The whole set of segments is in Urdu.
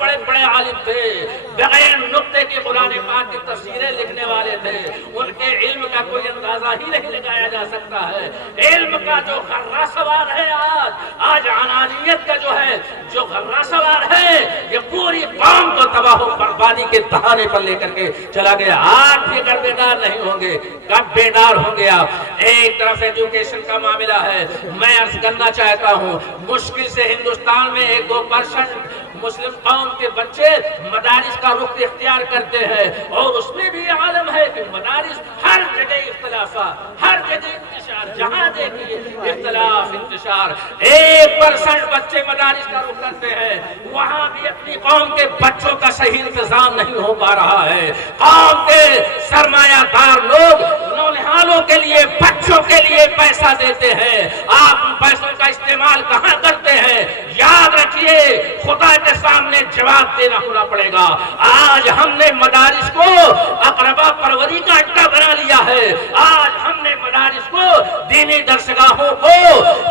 بڑے بڑے عالم تھے، بغیر نقطے کے قرآن پاک کی تفسیریں لکھنے والے تھے، ان کے علم کا کوئی اندازہ ہی نہیں لگایا جا سکتا ہے۔ علم کا جو غرہ سوار ہے آج عنانیت کا جو غرہ سوار ہے، یہ پوری قوم کو تباہ و بربادی کے دہانے پر لے کر کے چلا گیا۔ آج بھی اگر بیدار نہیں ہوں گے، کب بیدار ہوں گے آپ؟ ایک طرف ایجوکیشن کا معاملہ ہے، میں عرض کرنا چاہتا ہوں مشکل سے ہندوستان میں 1-2% مسلم قوم کے بچے مدارس کا رخ اختیار کرتے ہیں، اور اس میں بھی عالم ہے کہ مدارس ہر جگہ اختلافات، ہر جگہ انتشار، جہاں دیکھیے اختلاف انتشار۔ 1% بچے مدارس کا رخ کرتے ہیں، وہاں بھی اپنی قوم کے بچوں کا صحیح انتظام نہیں ہو پا رہا ہے۔ قوم کے سرمایہ دار لوگ نونہالوں کے لیے، بچوں کے لیے پیسہ دیتے ہیں، آپ ان پیسوں کا استعمال کہاں کرتے ہیں؟ یاد رکھیے خدا کے سامنے جواب دینا ہونا پڑے گا۔ آج ہم نے مدارس کو اقربا پروری کا اڈا بنا لیا ہے، آج ہم نے مدارس کو دینی درسگاہوں کو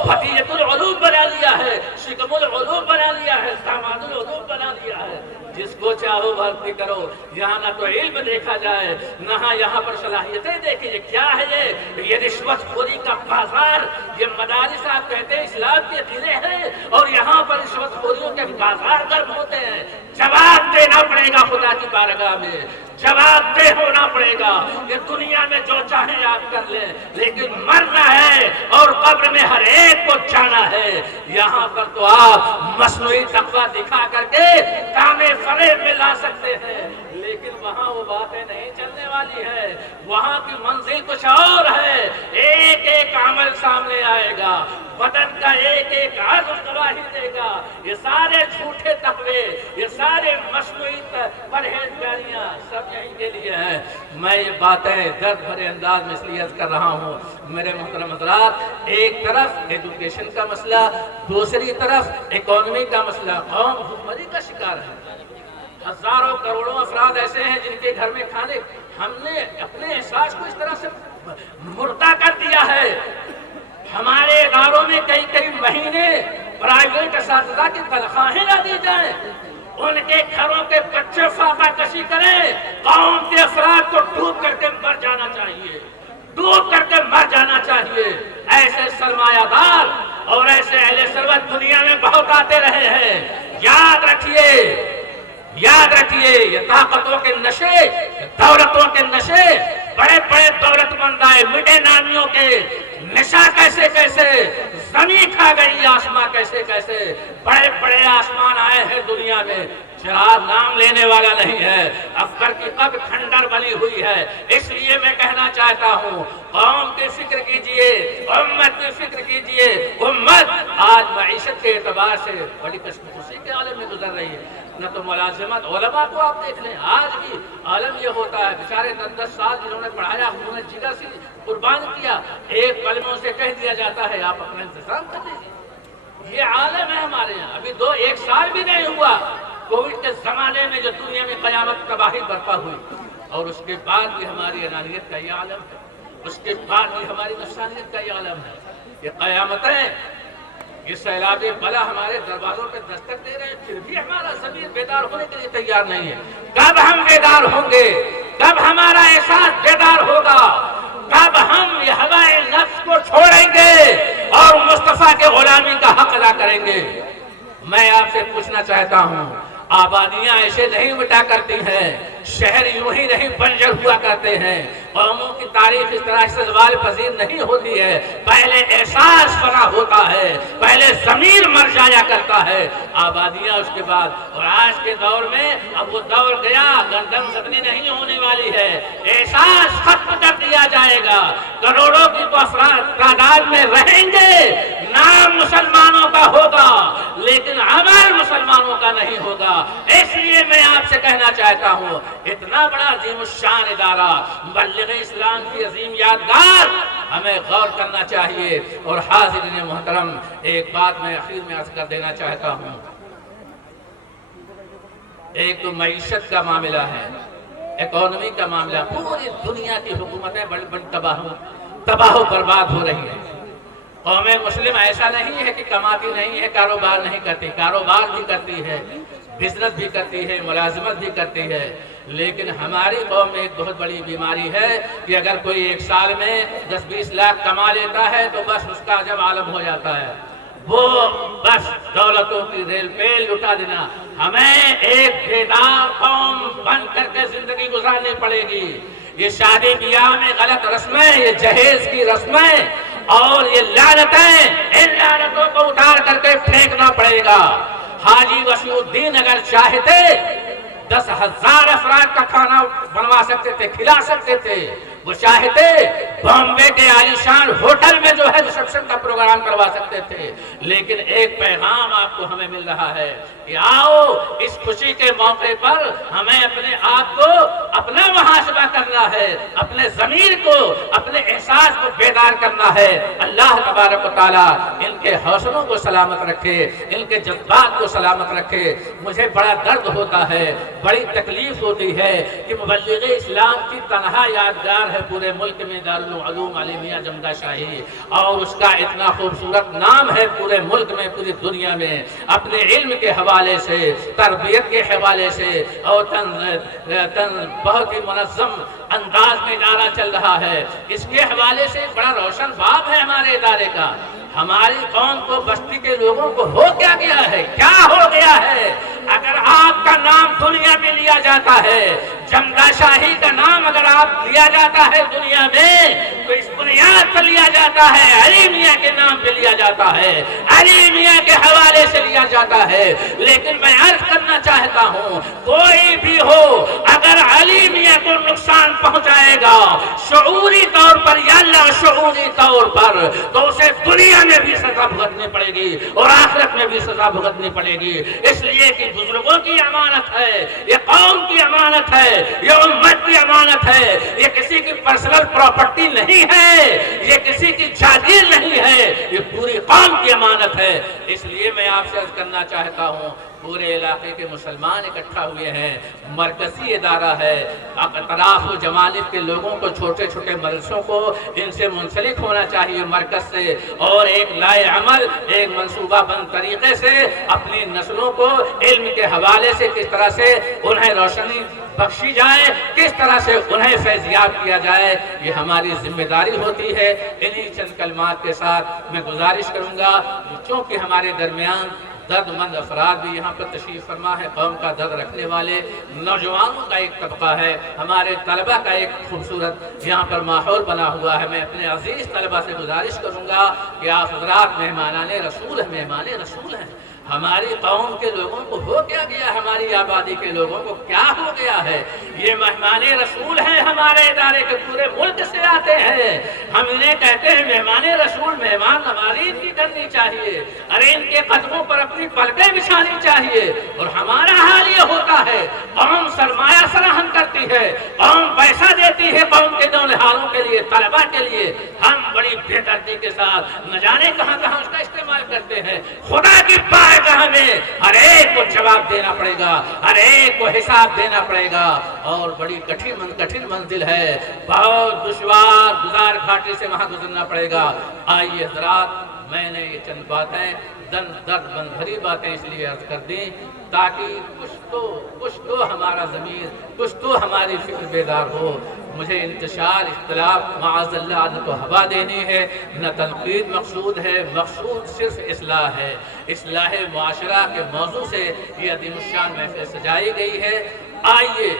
فتیحۃ العلوم بنا لیا ہے، شکم العلوم بنا لیا ہے، داماد العلوم بنا لیا ہے۔ جس کو چاہو بھرتی کرو، یہاں نہ تو علم دیکھا جائے، نہ یہاں پر صلاحیتیں دیکھی۔ یہ کیا ہے؟ یہ رشوت خوری کا بازار۔ یہ مدارس آپ کہتے ہیں اسلام کے قلعے ہیں، اور یہاں پر رشوت خوریوں کے بازار گرم ہوتے ہیں۔ جواب دینا پڑے گا خدا کی بارگاہ میں، جواب دہ ہونا پڑے گا۔ یہ دنیا میں جو چاہیں آپ کر لیں، لیکن مرنا ہے اور قبر میں ہر ایک کو جانا ہے۔ یہاں پر تو آپ مصنوعی تقویٰ دکھا کر کے کام فریب میں لا سکتے ہیں، لیکن وہاں وہ باتیں نہیں چلنے والی ہے۔ وہاں کی منزل کچھ اور ہے۔ ایک ایک عمل سامنے آئے گا، بدن کا ایک ایک عضو گواہی دے گا۔ یہ سارے جھوٹے تقوی، یہ سارے مصنوعی پرہیزگاریاں سب یہیں کے لیے ہیں۔ میں یہ باتیں درد بھرے انداز میں اس لیے عرض کر رہا ہوں میرے محترم حضرات، ایک طرف ایجوکیشن کا مسئلہ، دوسری طرف اکانومی کا مسئلہ۔ قوم بھوکمری کا شکار ہے، ہزاروں کروڑوں افراد ایسے ہیں جن کے گھر میں کھانے، ہم نے اپنے احساس کو اس طرح سے مردہ کر دیا ہے۔ ہمارے اداروں میں کئی مہینے پرائیویٹ اساتذہ کی تنخواہیں نہ دی جائیں، ان کے گھروں کے بچے فاقہ کشی کریں، قوم کے افراد کو ڈوب کر کے مر جانا چاہیے، ڈوب کر کے مر جانا چاہیے۔ ایسے سرمایہ دار اور ایسے اہل ثروت دنیا میں بہت آتے رہے ہیں۔ یاد رکھیے یہ طاقتوں کے نشے، دولتوں کے نشے، بڑے بڑے دولت مند آئے، مٹے نامیوں کے نشہ کیسے زمین کھا گئی، آسمان کیسے بڑے بڑے آسمان آئے ہیں دنیا میں، چراغ نام لینے والا نہیں ہے، افکر کی قبر کھنڈر بنی ہوئی ہے۔ اس لیے میں کہنا چاہتا ہوں قوم کی فکر کیجئے، امت کی فکر کیجئے۔ امت آج معیشت کے اعتبار سے بڑی کشمکشی کے عالم میں گزر رہی ہے، نہ تو ملازمت، علماء کو آپ دیکھ لیں، آج بھی عالم یہ ہوتا ہے، بیچارے 10 سال جنہوں نے پڑھایا، انہوں نے جگر سے قربان کیا، ایک کلموں سے کہہ دیا جاتا ہے آپ اپنا انتظام کر دیجیے۔ یہ عالم ہے ہمارے یہاں، ابھی 1 سال بھی نہیں ہوا کووڈ کے زمانے میں جو دنیا میں قیامت تباہی برپا ہوئی، اور اس کے بعد بھی ہماری انانیت کا یہ عالم ہے، اس کے بعد بھی ہماری نفسانیت کا یہ عالم ہے۔ یہ قیامتیں، یہ سیلابی بلا ہمارے دروازوں پہ دستک دے رہے ہیں، پھر بھی ہمارا ضمیر بیدار ہونے کے لیے تیار نہیں ہے۔ کب ہم بیدار ہوں گے؟ کب ہمارا احساس بیدار ہوگا؟ کب ہم یہ ہوائے نفس کو چھوڑیں گے اور مصطفیٰ کے غلامی کا حق ادا کریں گے؟ میں آپ سے پوچھنا چاہتا ہوں، آبادیاں ایسے نہیں مٹا کرتی ہیں، شہر یوں ہی نہیں بنجر ہوا کرتے ہیں، قوموں کی تاریخ اس طرح سے زوال پذیر نہیں ہوتی ہے۔ پہلے احساس بنا ہوتا ہے، پہلے ضمیر مر جایا کرتا ہے، آبادیاں اس کے بعد۔ اور آج کے دور میں اب وہ دور گیا، گردن زدنی نہیں ہونے والی ہے، احساس ختم کر دیا جائے گا۔ کروڑوں کی تو افراد تعداد میں رہیں گے، نام مسلمانوں کا ہوگا لیکن عمل مسلمانوں کا نہیں ہوگا۔ اس لیے میں آپ سے کہنا چاہتا ہوں، اتنا بڑا عظیم الشان ادارہ، مبلغ اسلام کی عظیم یادگار، ہمیں غور کرنا چاہیے۔ اور حاضرین محترم، ایک بات میں اخیر میں عرض کر دینا چاہتا ہوں، ایک تو معیشت کا معاملہ ہے، اکانومی کا معاملہ، پوری دنیا کی حکومتیں بڑی تباہ و برباد ہو رہی ہیں۔ قوم مسلم ایسا نہیں ہے کہ کماتی نہیں ہے، کاروبار نہیں کرتی، کاروبار بھی کرتی ہے، بزنس بھی کرتی ہے، ملازمت بھی کرتی ہے، لیکن ہماری قوم میں ایک بہت بڑی بیماری ہے کہ اگر کوئی ایک سال میں 10-20 لاکھ کما لیتا ہے تو بس اس کا جب عالم ہو جاتا ہے، وہ بس دولتوں کی ریل پہ لٹا دینا۔ ہمیں ایک بیدار قوم بن کر کے زندگی گزارنی پڑے گی۔ یہ شادی بیاہ میں غلط رسمیں، یہ جہیز کی رسمیں اور یہ لعنتیں، ان لعنتوں کو اتار کر کے پھینکنا پڑے گا۔ حاجی وسیع الدین اگر چاہتے 10,000 افراد کا کھانا بنوا سکتے تھے، کھلا سکتے تھے۔ وہ چاہتے بامبے کے عالیشان ہوٹل میں جو ہے ریسپشن کا پروگرام کروا سکتے تھے، لیکن ایک پیغام آپ کو ہمیں مل رہا ہے کہ آؤ اس خوشی کے موقع پر ہمیں اپنے آپ کو اپنا محاسبہ کرنا ہے، اپنے ضمیر کو، اپنے احساس کو بیدار کرنا ہے۔ اللہ تبارک و تعالیٰ ان کے حوصلوں کو سلامت رکھے، ان کے جذبات کو سلامت رکھے۔ مجھے بڑا درد ہوتا ہے، بڑی تکلیف ہوتی ہے کہ مبلغ اسلام کی تنہا یادگار ہے پورے ملک میں دارالعلوم علی میاں جمدہ شاہی، اور اس کا اتنا خوبصورت نام ہے پورے ملک میں، پوری دنیا میں، اپنے علم کے حوالے سے، تربیت کے حوالے سے، اور بہت ہی منظم انداز میں ادارہ چل رہا ہے۔ اس کے حوالے سے بڑا روشن باب ہے ہمارے ادارے کا۔ ہماری قوم کو، بستی کے لوگوں کو ہو کیا گیا ہے، کیا ہو گیا ہے؟ اگر آپ کا نام دنیا میں لیا جاتا ہے، جمدہ شاہی کا نام اگر آپ لیا جاتا ہے دنیا میں، تو اس بنیاد پر لیا جاتا ہے، علی میاں کے نام پہ لیا جاتا ہے، علی میاں کے حوالے سے لیا جاتا ہے۔ لیکن میں عرض کرنا چاہتا ہوں، کوئی بھی ہو اگر علی میاں کو نقصان پہنچائے گا شعوری طور پر یا لاشعوری طور پر، تو اسے دنیا میں بھی سزا بھگتنی پڑے گی اور آخرت میں بھی سزا بھگتنی پڑے گی۔ اس لیے کہ بزرگوں کی امانت ہے، یہ قوم کی امانت ہے، یہ امت کی امانت ہے، یہ کسی کی پرسنل پراپرٹی نہیں ہے، یہ کسی کی جاگیر نہیں ہے، یہ پوری قوم کی امانت ہے۔ اس لیے میں آپ سے عرض کرنا چاہتا ہوں، پورے علاقے کے مسلمان اکٹھا ہوئے ہیں، مرکزی ادارہ ہے، اطراف و جوانب کے لوگوں کو، چھوٹے چھوٹے مدرسوں کو ان سے منسلک ہونا چاہیے مرکز سے، اور ایک لائے عمل، ایک منصوبہ بند طریقے سے اپنی نسلوں کو علم کے حوالے سے کس طرح سے انہیں روشنی بخشی جائے، کس طرح سے انہیں فیضیاب کیا جائے، یہ ہماری ذمہ داری ہوتی ہے۔ انہی چند کلمات کے ساتھ میں گزارش کروں گا، چونکہ ہمارے درمیان درد مند افراد بھی یہاں پر تشریف فرما ہے، قوم کا درد رکھنے والے نوجوانوں کا ایک طبقہ ہے، ہمارے طلبہ کا ایک خوبصورت یہاں پر ماحول بنا ہوا ہے۔ میں اپنے عزیز طلبہ سے گزارش کروں گا کہ آپ حضرات مہمانان رسول ہیں، مہمان رسول ہیں۔ ہماری قوم کے لوگوں کو ہو کیا گیا، ہماری آبادی کے لوگوں کو کیا ہو گیا ہے؟ یہ مہمان رسول ہیں، ہمارے ادارے کے پورے ملک سے آتے ہیں، ہم انہیں کہتے ہیں مہمان رسول، مہمان نوازی ان کی کرنی چاہیے، ارے ان کے قدموں پر اپنی پلکیں بچھانی چاہیے۔ اور ہمارا حال یہ ہوتا ہے، قوم سرمایہ فراہم کرتی ہے، قوم پیسہ دیتی ہے قوم کے نونہالوں کے لیے، طلبہ کے لیے، ہم بڑی بے دردی کے ساتھ نہ جانے کہاں کہاں اس کا استعمال کرتے ہیں۔ خدا کی بارگاہ میں ہر ایک کو جواب دینا پڑے گا، ہر ایک کو حساب دینا پڑے گا، اور بڑی کٹھن منزل ہے، بہت دشوار گزار گھاٹی سے وہاں گزرنا پڑے گا۔ آئیے حضرات، میں نے یہ چند باتیں درد مند بھری باتیں اس لیے عرض کر دیں تاکہ کچھ تو ہمارا ضمیر، کچھ تو ہماری فکر بیدار ہو۔ مجھے انتشار، اختلاف، معاذ اللہ نہ تو ہوا دینی ہے، نہ تنقید مقصود ہے، مقصود صرف اصلاح ہے۔ اصلاح معاشرہ کے موضوع سے یہ عظیم الشان محفل سجائی گئی ہے۔ آئیے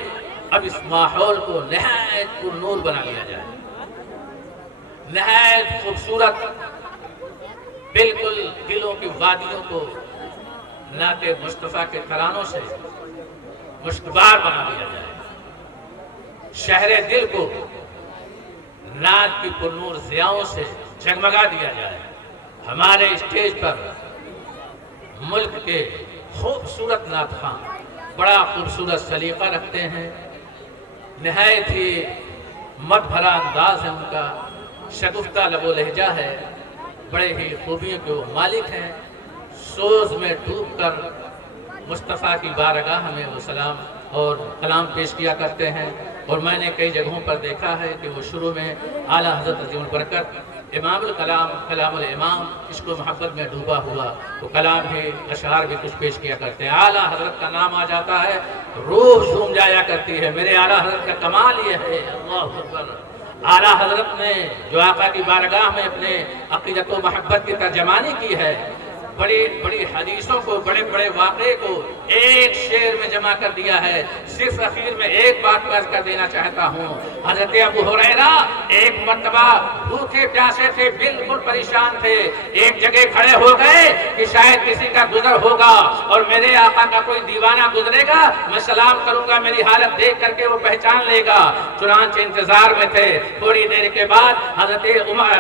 اب اس ماحول کو نہایت پر نور بنا لیا جائے، نہایت خوبصورت، بالکل دلوں کی وادیوں کو نعت مصطفیٰ کے ترانوں سے مشکبار بنا دیا جائے، شہر دل کو نعت کی پرنور ضیاؤں سے جگمگا دیا جائے۔ ہمارے اسٹیج پر ملک کے خوبصورت نعت خواں بڑا خوبصورت سلیقہ رکھتے ہیں، نہایت ہی مد بھرا انداز ہے ان کا، شگفتہ لب و لہجہ ہے، بڑے ہی خوبیوں کے وہ مالک ہیں۔ سوز میں ڈوب کر مصطفیٰ کی بارگاہ میں وہ سلام اور کلام پیش کیا کرتے ہیں، اور میں نے کئی جگہوں پر دیکھا ہے کہ وہ شروع میں اعلیٰ حضرت عظیم البرکت امام الکلام کلام الامام عشق و محبت میں ڈوبا ہوا، وہ کلام بھی اشعار بھی کچھ پیش کیا کرتے ہیں۔ اعلیٰ حضرت کا نام آ جاتا ہے روح جھوم جایا کرتی ہے۔ میرے اعلیٰ حضرت کا کمال یہ ہے، اللہ اکبر، اعلیٰ حضرت نے جو آقا کی بارگاہ میں اپنے عقیدت و محبت کی ترجمانی کی ہے، بڑی بڑی حدیثوں کو، بڑے بڑے واقعے کو ایک شعر میں جمع کر دیا ہے۔ صرف اخیر میں ایک بات عرض کر دینا چاہتا ہوں، حضرت ابو ہریرہ ایک مرتبہ بھوکے پیاسے تھے، بالکل پریشان تھے، ایک جگہ کھڑے ہو گئے کہ شاید کسی کا گزر ہوگا اور میرے آقا کا کوئی دیوانہ گزرے گا، میں سلام کروں گا، میری حالت دیکھ کر کے وہ پہچان لے گا۔ چنانچہ انتظار میں تھے، تھوڑی دیر کے بعد حضرت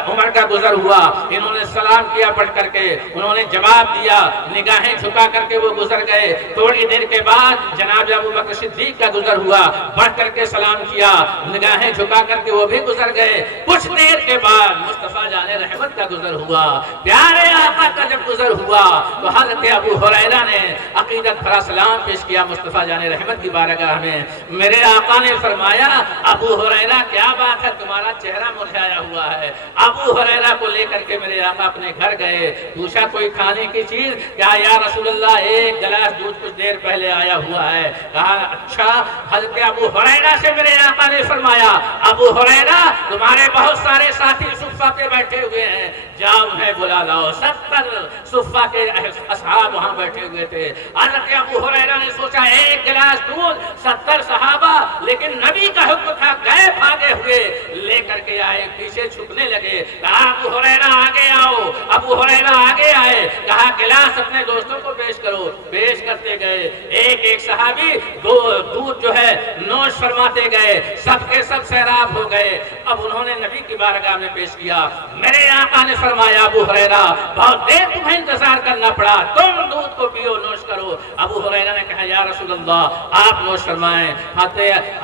عمر کا گزر ہوا، انہوں نے سلام کیا پڑھ کر کے، انہوں نے جواب دیا، نگاہیں جھکا کر کے وہ گزر گئے۔ تھوڑی دیر کے بعد جناب ابو بکر صدیق کا گزر ہوا، بڑھ کر کے سلام کیا، نگاہیں جھکا کر کے وہ بھی گزر گئے۔ کچھ دیر کے بعد مصطفیٰ جان رحمت کا گزر ہوا، پیارے آقا کا جب گزر ہوا تو حضرت ابو ہریرہ نے عقیدت بھرا سلام پیش کیا مصطفیٰ جان رحمت کی بارگاہ میں۔ میرے آقا نے فرمایا، ابو ہریرہ کیا بات ہے، تمہارا چہرہ مرجھایا ہوا ہے۔ ابو ہریرہ کو لے کر کے میرے آقا اپنے گھر گئے، پوچھا کوئی کھانے کی چیز؟ کہا یا رسول اللہ ایک گلاس دودھ کچھ دیر پہلے آیا ہوا ہے۔ کہا اچھا۔ حضرت ابو ہریرہ سے میرے آقا نے فرمایا، ابو ہریرہ تمہارے بہت سارے ساتھی صفہ پہ بیٹھے ہوئے ہیں، جاؤ انہیں بلا لاؤ۔ 70 صفہ کے اصحاب وہاں بیٹھے ہوئے تھے۔ حضرت ابو ہریرہ نے سوچا ایک گلاس دودھ 70 صحابہ، لیکن نبی کا حکم تھا، گئے بھاگے ہوئے لے کر کے آئے، پیچھے چھپنے لگے۔ کہا ابو ہریرہ آگے آؤ۔ ابو ہریرہ آگے آئے، کہا گلاس اپنے دوستوں کو پیش کرو۔ پیش کرتے گئے، ایک ایک صحابی دودھ جو ہے نوش فرماتے گئے، سب کے سب سیراب ہو گئے۔ اب انہوں نے نبی کی بارگاہ میں پیش کیا۔ میرے آقا نے فرمایا ابو ہریرہ بہت دیر تمہیں انتظار کرنا پڑا، تم دودھ کو پیو، نوش کرو۔ ابو ہریرہ نے کہا یا رسول اللہ آپ نوش فرمائیں۔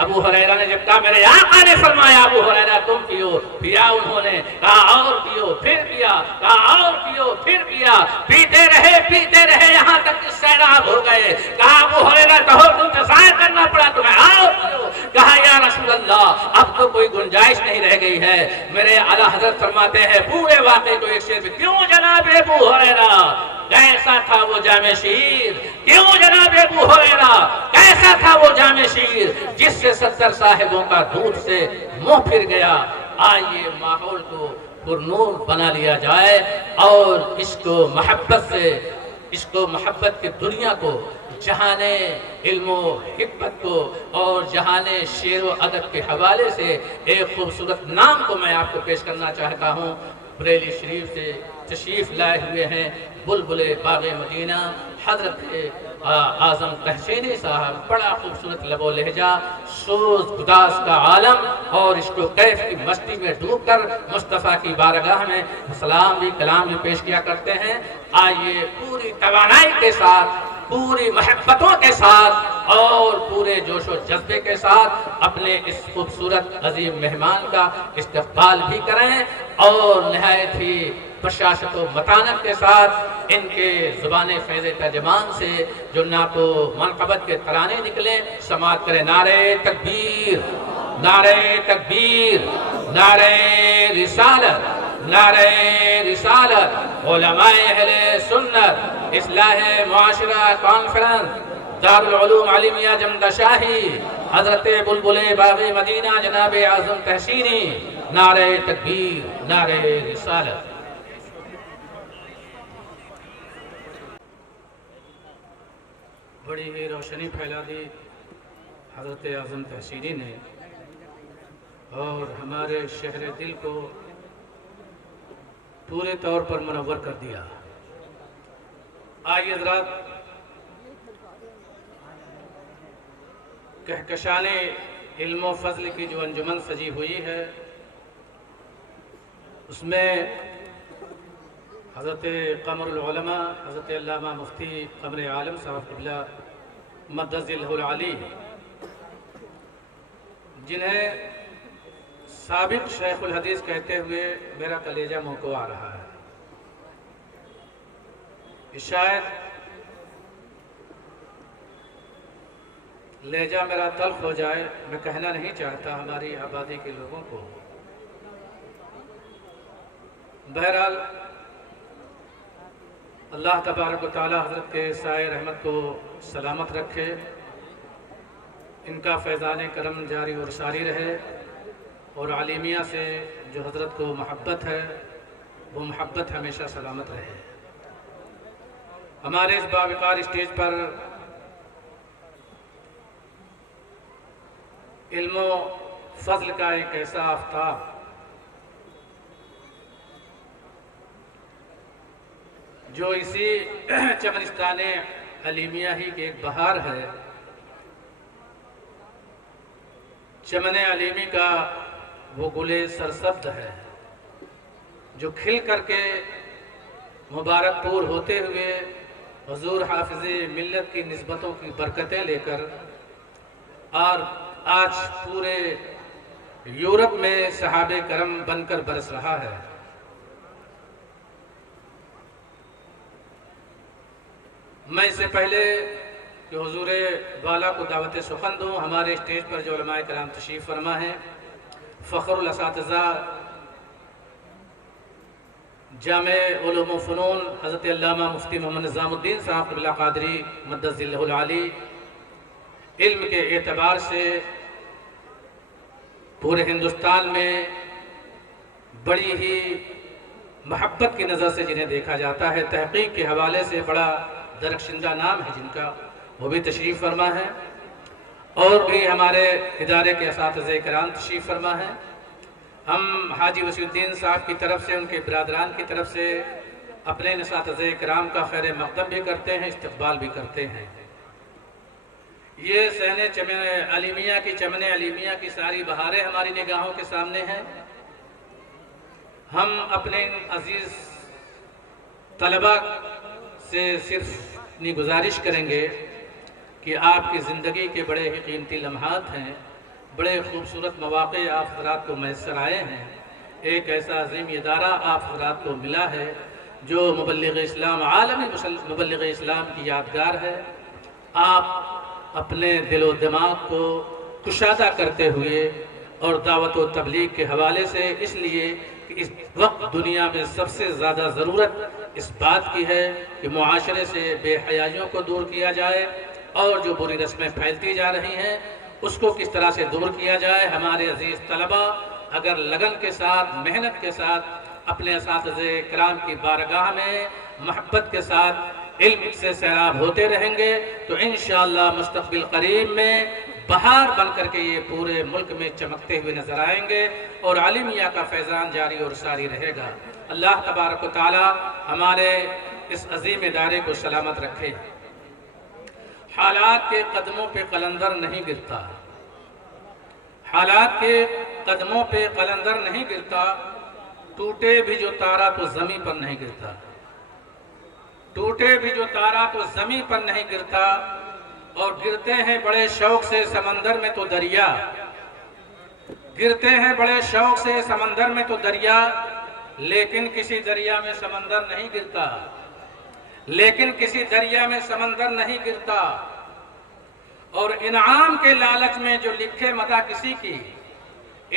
ابو ہریرہ نے جب کہا میرے آقا نے فرمایا ابو ہریرہ تم پیو، پیا انہوں نے، کہا اور پیو، پھر پیا، کہا اور پیو، پھر پیا، پیتے رہے یہاں تک کہ سیراب ہو گئے۔ کہا ابو ہریرہ بہت انتظار کرنا پڑا تمہیں، آؤ پیو۔ کہا یا رسول اللہ اب تو کوئی گنجائش نہیں رہ گئی ہے۔ میرے اعلیٰ حضرت فرماتے ہیں پورے واقعے کو ایک شعر میں، کیوں جناب ابو ہریرہ کیسا تھا وہ جامع شیر، کیوں جناب ابو ہریرہ کیسا تھا وہ جامع شیر، جس سے 70 صاحبوں کا دودھ سے منہ پھر گیا۔ آئیے ماحول کو پرنور بنا لیا جائے اور عشق و محبت سے، عشق و محبت کی دنیا کو، جہان علم و حکمت کو اور جہان شعر و ادب کے حوالے سے ایک خوبصورت نام کو میں آپ کو پیش کرنا چاہتا ہوں۔ بریلی شریف سے تشریف لائے ہوئے ہیں بلبل باغ مدینہ حضرت اعظم تحسینی صاحب، بڑا خوبصورت لب و لہجہ، سوز گداز کا عالم اور عشق و کیف کی مستی میں ڈوب کر مصطفیٰ کی بارگاہ میں سلام بھی کلام بھی پیش کیا کرتے ہیں۔ آئیے پوری توانائی کے ساتھ، پوری محبتوں کے ساتھ اور پورے جوش و جذبے کے ساتھ اپنے اس خوبصورت عظیم مہمان کا استقبال بھی کریں اور نہایت ہی بشاشت و متانت کے ساتھ ان کے زبان فیض ترجمان سے جو نعت و منقبت کے ترانے نکلیں سماعت کریں۔ نعرہ تکبیر، نعرہ تکبیر، نعرہ رسالت، نعرہ رسالت، علماء اہل سنت اصلاح معاشرہ کانفرنس دارالعلوم عالمیہ جمد شاہی حضرت بلبل باغ مدینہ جناب اعظم تحسینی، نعرہ تکبیر، نعرہ رسالت۔ بڑی ہی روشنی پھیلا دی حضرت اعظم تحسینی نے اور ہمارے شہر دل کو پورے طور پر منور کر دیا۔ آئیے حضرات کہکشان علم و فضل کی جو انجمن سجی ہوئی ہے اس میں حضرت قمر العلماء حضرت علامہ مفتی قمر عالم صاحب قبلہ مدد ذلہ العلی، جنہیں سابق شیخ الحدیث کہتے ہوئے میرا کلیجہ منہ کو آ رہا ہے۔ شاید لہجہ میرا تلخ ہو جائے، میں کہنا نہیں چاہتا ہماری آبادی کے لوگوں کو، بہرحال اللہ تبارک و تعالی حضرت کے سائے رحمت کو سلامت رکھے، ان کا فیضان کرم جاری اور ساری رہے، اور عالمیہ سے جو حضرت کو محبت ہے وہ محبت ہمیشہ سلامت رہے۔ ہمارے اس باوقار اسٹیج پر علم و فضل کا ایک ایسا آفتاب جو اسی چمنستان علیمیہ ہی کی ایک بہار ہے، چمن علیمی کا وہ گل سرسبز ہے جو کھل کر کے مبارک پور ہوتے ہوئے حضور حافظ ملت کی نسبتوں کی برکتیں لے کر اور آج پورے یورپ میں صحابہ کرم بن کر برس رہا ہے۔ میں اس سے پہلے کہ حضور والا کو دعوت سخن دوں، ہمارے اسٹیج پر جو علماء کرام تشریف فرما ہیں، فخر الاساتذہ جامع علوم و فنون حضرت علامہ مفتی محمد نظام الدین صاحب قبلہ قادری مدد ذلہ العالی، علم کے اعتبار سے پورے ہندوستان میں بڑی ہی محبت کی نظر سے جنہیں دیکھا جاتا ہے، تحقیق کے حوالے سے بڑا درخشندہ نام ہے جن کا، وہ بھی تشریف فرما ہے، اور بھی ہمارے ادارے کے اساتذہ کرام تشریف فرما ہے۔ ہم حاجی وسیع الدین صاحب کی طرف سے، ان کے برادران کی طرف سے اپنے اساتذہ کرام کا خیر مقدم بھی کرتے ہیں، استقبال بھی کرتے ہیں۔ یہ صحن چمن علیمیہ کی ساری بہاریں ہماری نگاہوں کے سامنے ہیں۔ ہم اپنے عزیز طلبہ سے صرف اتنی گزارش کریں گے کہ آپ کی زندگی کے بڑے ہی قیمتی لمحات ہیں، بڑے خوبصورت مواقع آپ حضرات کو میسر آئے ہیں، ایک ایسا عظیم ادارہ آپ حضرات کو ملا ہے جو مبلغ اسلام، عالمی مبلغ اسلام کی یادگار ہے۔ آپ اپنے دل و دماغ کو کشادہ کرتے ہوئے اور دعوت و تبلیغ کے حوالے سے، اس لیے کہ اس وقت دنیا میں سب سے زیادہ ضرورت اس بات کی ہے کہ معاشرے سے بے حیائیوں کو دور کیا جائے، اور جو بری رسمیں پھیلتی جا رہی ہیں اس کو کس طرح سے دور کیا جائے۔ ہمارے عزیز طلبہ اگر لگن کے ساتھ، محنت کے ساتھ اپنے اساتذہ کرام کی بارگاہ میں محبت کے ساتھ علم سے سیراب ہوتے رہیں گے تو انشاءاللہ مستقبل قریب میں بہار بن کر کے یہ پورے ملک میں چمکتے ہوئے نظر آئیں گے، اور عالمیہ کا فیضان جاری اور ساری رہے گا۔ اللہ تبارک و تعالی ہمارے اس عظیم ادارے کو سلامت رکھے۔ حالات کے قدموں پہ قلندر نہیں گرتا، حالات کے قدموں پہ قلندر نہیں گرتا، ٹوٹے بھی جو تارا تو زمین پر نہیں گرتا، ٹوٹے بھی جو تارا تو زمین پر نہیں گرتا، اور گرتے ہیں بڑے شوق سے سمندر میں تو دریا، گرتے ہیں بڑے شوق سے سمندر میں تو دریا، لیکن کسی دریا میں سمندر نہیں گرتا، لیکن کسی دریا میں سمندر نہیں گرتا۔ اور انعام کے لالچ میں جو لکھے مدح کسی کی،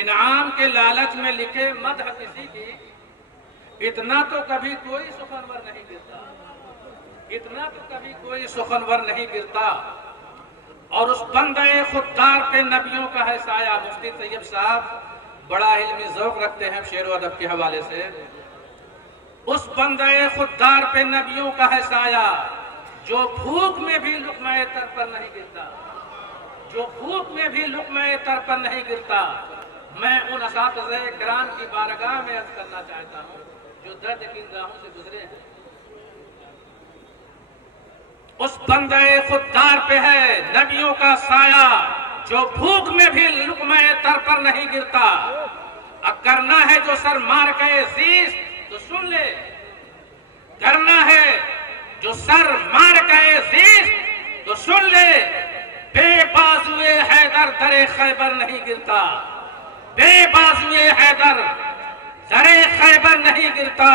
انعام کے لالچ میں لکھے مدح کسی کی، اتنا تو کبھی کوئی سخنور نہیں گرتا، اتنا تو کبھی کوئی سخنور نہیں گرتا۔ اور اس بندہ خوددار پہ نبیوں کا ہے سایہ۔ مفتی طیب صاحب بڑا علمی ذوق رکھتے ہیں شعر و ادب کے حوالے سے۔ اس بندہ خوددار پہ نبیوں کا ہے سایہ، جو بھوک میں بھی لقمہ تر پر نہیں گرتا، جو بھوک میں بھی لقمہ تر پر نہیں گرتا۔ میں ان اساتذہ کرام کی بارگاہ میں عرض کرنا چاہتا ہوں جو درد کی نگاہوں سے گزرے ہیں، اس بندہ خوددار پہ ہے نبیوں کا سایہ، جو بھوک میں بھی لقمہ تر پر نہیں گرتا۔ اب کرنا ہے جو سر مار کے عزیز تو سن لے، کرنا ہے جو سر مار کے عزیز تو سن لے، بے بازوئے حیدر در خیبر نہیں گرتا، بے بازوئے حیدر در خیبر نہیں گرتا۔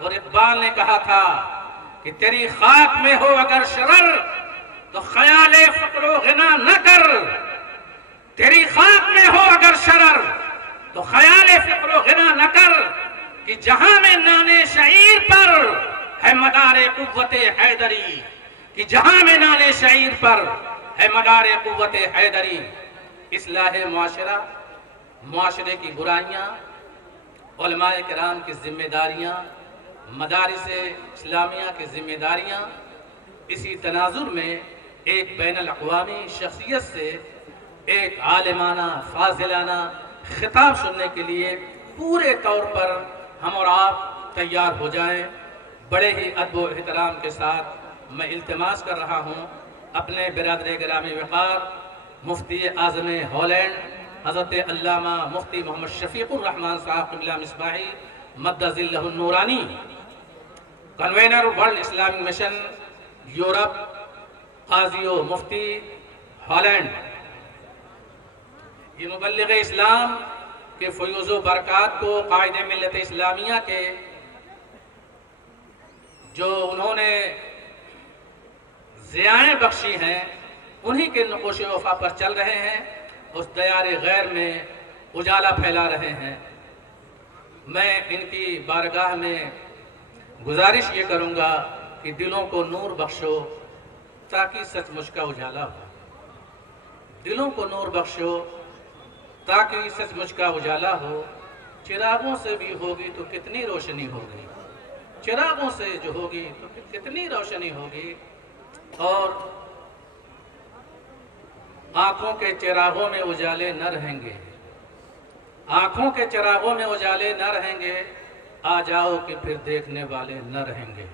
اور اقبال نے کہا تھا کہ تیری خاک میں ہو اگر شرر تو خیال فقر و غنا نہ کر، تیری خاک میں ہو اگر شرر تو خیال فقر و غنا نہ کر، کہ جہاں میں نانے شعیر پر ہے مدار قوت حیدری، کہ جہاں میں نانے شعیر پر ہے مدار قوت حیدری، اصلاح معاشرہ، معاشرے کی برائیاں، علماء کرام کی ذمہ داریاں، مدارس اسلامیہ کی ذمہ داریاں، اسی تناظر میں ایک بین الاقوامی شخصیت سے ایک عالمانہ فاضلانہ خطاب سننے کے لیے پورے طور پر ہم اور آپ تیار ہو جائیں۔ بڑے ہی ادب و احترام کے ساتھ میں التماس کر رہا ہوں اپنے برادر گرامی وقار مفتی اعظم ہالینڈ حضرت علامہ مفتی محمد شفیق الرحمن صاحب قبلہ مصباحی مد ظلہ النورانی، convener World Islamic Mission Europe, قاضی و مفتی ہالینڈ، یہ مبلغ اسلام کے فیوز و برکات کو قائد ملت اسلامیہ کے جو انہوں نے ضیائیں بخشی ہیں انہی کے نقوش وفا پر چل رہے ہیں، اس دیار غیر میں اجالا پھیلا رہے ہیں۔ میں ان کی بارگاہ میں گزارش یہ کروں گا کہ دلوں کو نور بخشو تاکہ سچ مچ کا اجالا ہو، دلوں کو نور بخشو تاکہ سچ مچ کا اجالا ہو۔ چراغوں سے بھی ہوگی تو کتنی روشنی ہوگی، چراغوں سے جو ہوگی تو کتنی روشنی ہوگی، اور آنکھوں کے چراغوں میں اجالے نہ رہیں گے، آنکھوں کے چراغوں میں اجالے نہ رہیں گے، آ جاؤ کہ پھر دیکھنے والے نہ رہیں گے۔